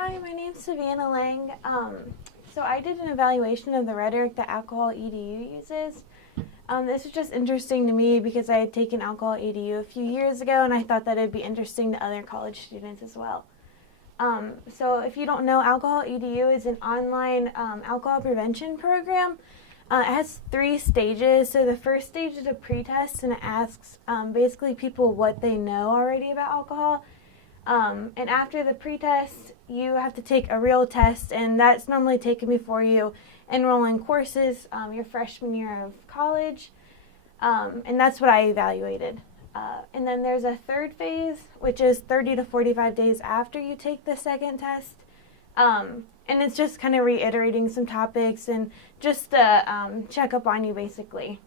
Hi, my name's Savannah Lang. So I did an evaluation of the rhetoric that AlcoholEdu uses. This was just interesting to me because I had taken AlcoholEdu a few years ago, and I thought that it'd be interesting to other college students as well. So if you don't know, AlcoholEdu is an online alcohol prevention program. It has 3 stages. So the first stage is a pretest, and it asks basically people what they know already about alcohol. And after the pretest, you have to take a real test, and that's normally taken before you enroll in courses your freshman year of college, and that's what I evaluated. And then there's a third phase, which is 30 to 45 days after you take the second test, and it's just kind of reiterating some topics and just to check up on you, basically.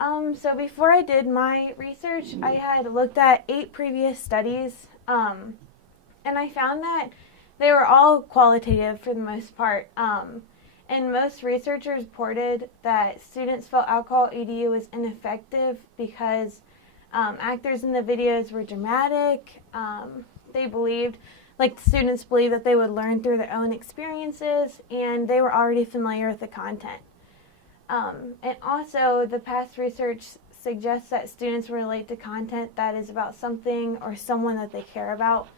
So before I did my research, I had looked at 8 previous studies, and I found that they were all qualitative for the most part. And most researchers reported that students felt AlcoholEdu was ineffective because actors in the videos were dramatic. They believed, like the students believed, that they would learn through their own experiences, and they were already familiar with the content. And also, the past research suggests that students relate to content that is about something or someone that they care about.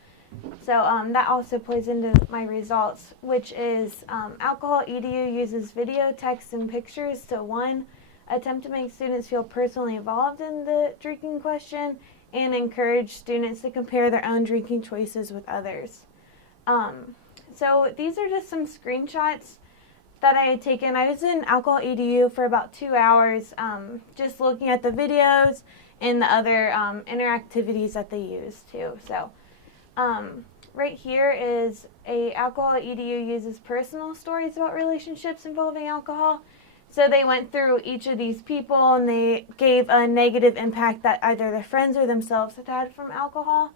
So that also plays into my results, which is AlcoholEdu uses video, text, and pictures to 1, attempt to make students feel personally involved in the drinking question, and encourage students to compare their own drinking choices with others. So these are just some screenshots that I had taken. I was in AlcoholEdu for about 2 hours, just looking at the videos and the other interactivities that they use too. So right here is AlcoholEdu uses personal stories about relationships involving alcohol. So they went through each of these people, and they gave a negative impact that either their friends or themselves had from alcohol.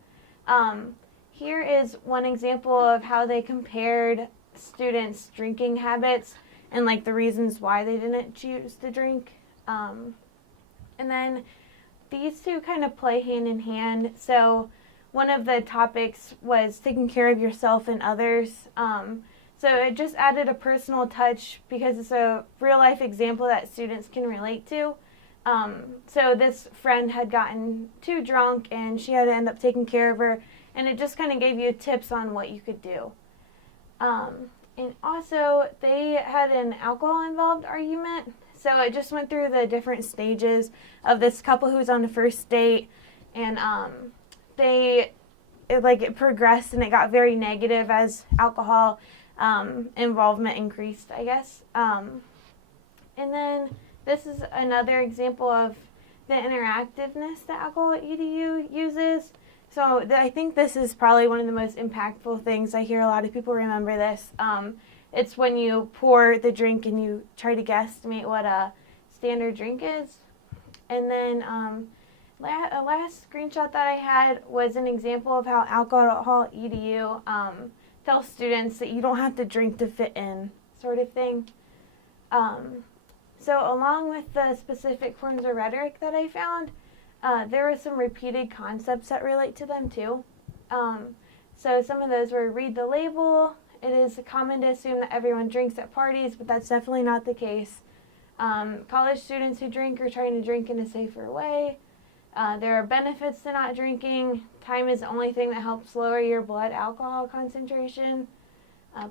Here is one example of how they compared students' drinking habits and like the reasons why they didn't choose to drink. And then these two kind of play hand in hand. So one of the topics was taking care of yourself and others. So it just added a personal touch because it's a real life example that students can relate to. So this friend had gotten too drunk, and she had to end up taking care of her, and it just kind of gave you tips on what you could do. And also, they had an alcohol-involved argument, so it just went through the different stages of this couple who was on the first date, and it progressed, and it got very negative as alcohol involvement increased, I guess. And then this is another example of the interactiveness that AlcoholEdu uses. So I think this is probably one of the most impactful things. I hear a lot of people remember this. It's when you pour the drink and you try to guesstimate what a standard drink is. And then a last screenshot that I had was an example of how AlcoholEdu tells students that you don't have to drink to fit in, sort of thing. So along with the specific forms of rhetoric that I found, there were some repeated concepts that relate to them too. So some of those were read the label. It is common to assume that everyone drinks at parties, but that's definitely not the case. College students who drink are trying to drink in a safer way. There are benefits to not drinking. Time is the only thing that helps lower your blood alcohol concentration.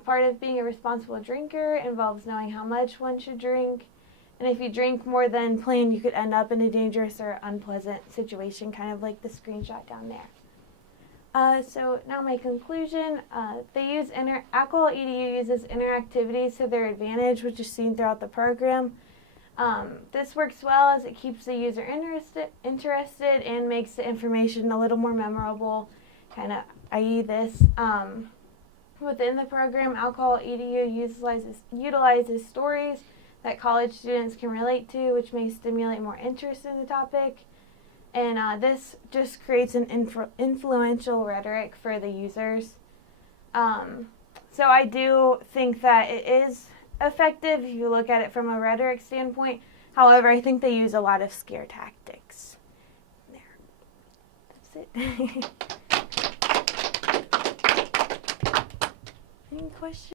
Part of being a responsible drinker involves knowing how much one should drink. And if you drink more than planned, you could end up in a dangerous or unpleasant situation, kind of like the screenshot down there. So now my conclusion, AlcoholEdu uses interactivities to their advantage, which is seen throughout the program. This works well as it keeps the user interested and makes the information a little more memorable, kind of, i.e. this. Within the program, AlcoholEdu utilizes stories that college students can relate to, which may stimulate more interest in the topic. And this just creates an influential rhetoric for the users. So I do think that it is effective if you look at it from a rhetoric standpoint. However, I think they use a lot of scare tactics. There. That's it. question?